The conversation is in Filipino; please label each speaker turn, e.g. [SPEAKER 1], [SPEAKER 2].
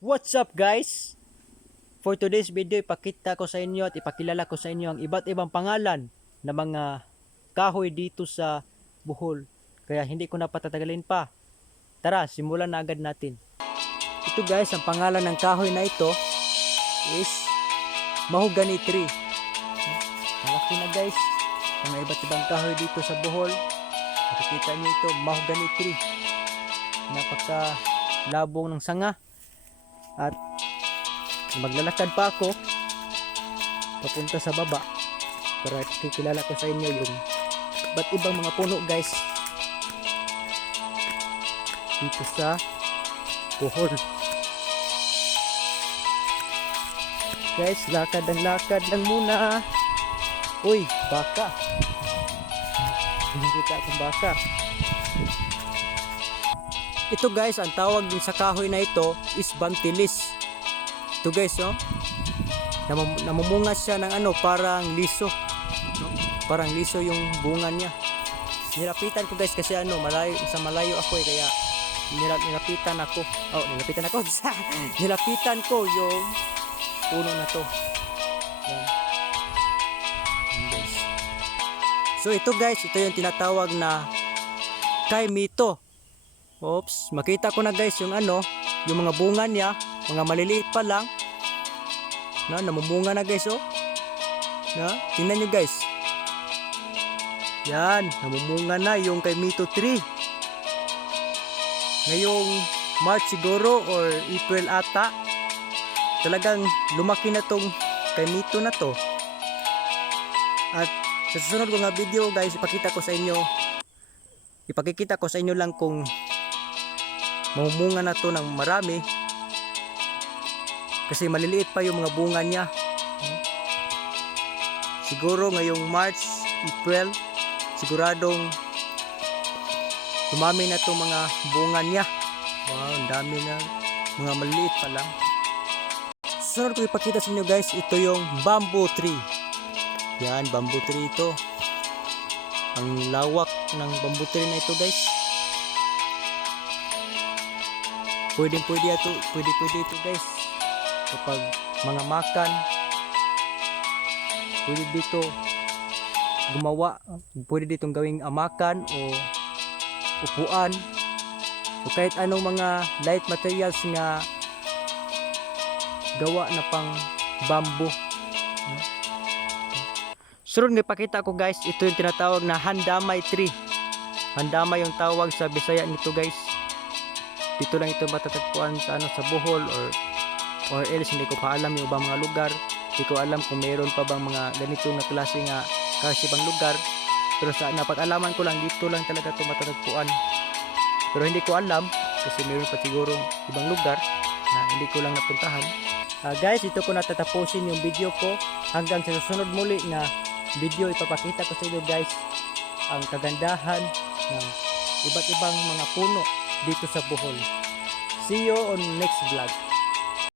[SPEAKER 1] What's up guys? For today's video, ipakita ko sa inyo at ipakilala ko sa inyo ang iba't ibang pangalan ng mga kahoy dito sa Bohol. Kaya hindi ko na patatagalin pa. Tara, simulan na agad natin. Ito guys, ang pangalan ng kahoy na ito is Mahogany Tree. Malaki na guys. Mga iba't ibang kahoy dito sa Bohol. Makikita niyo ito, Mahogany Tree. Napaka labong ng sanga. At maglalakad pa ako papunta sa baba para kikilala ko sa inyo yung ba't ibang mga puno guys. Dito sa Bohol. Guys lakad ang lakad lang muna. Uy baka. Nakita akong baka ito guys ang tawag din sa kahoy na ito is bantilis. Ito guys oh. Namum- namumunga siya ng ano parang liso. No? parang liso yung bunga niya. Nilapitan ko guys kasi ano malayo sa malayo ako eh kaya nilap, nilapitan ako. Oh nilapitan ako. Nilapitan ko yung puno na to. So ito guys ito yung tinatawag na kaimito Oops, makita ko na guys yung ano, yung mga bunga niya, mga maliliit pa lang. Na, namumunga na guys oh. Na, tingnan nyo guys. Yan, namumunga na yung kay Mito 3. Ngayong March siguro or April ata, talagang lumaki na tong kay Mito na to. At sa susunod ko nga video guys, ipakita ko sa inyo, ipakikita ko sa inyo lang kung mamumunga na to ng marami. Kasi maliliit pa yung mga bunga niya. Siguro ngayong March, April siguradong dumami na to mga bunga niya. Wow, ang dami na. Mga maliliit pa lang. Sunod ko ipakita sa inyo guys ito yung bamboo tree. Yan bamboo tree ito. Ang lawak ng bamboo tree na ito guys pwede pwede ito pwede pwede ito guys. Kapag mga makan pwede dito gumawa. Pwede ditong gawing amakan o upuan. O kahit anong mga light materials nga gawa na pang bamboo. No? sunod nga pakita ko guys ito yung tinatawag na handamay tree. Handamay yung tawag sa bisaya nito guys dito lang ito matatagpuan sa ano sa Bohol or or else hindi ko pa alam yung ibang mga lugar. Hindi ko alam kung meron pa bang mga ganito na klase nga kasi ibang lugar. Pero sa napag-alaman ko lang dito lang talaga ito matatagpuan. Pero hindi ko alam kasi meron pa siguro ibang lugar na hindi ko lang napuntahan. Ah, guys ito ko natatapusin yung video ko. Hanggang sa susunod muli na video ipapakita ko sa inyo guys ang kagandahan ng iba't ibang mga puno dito sa Bohol. See you on next vlog.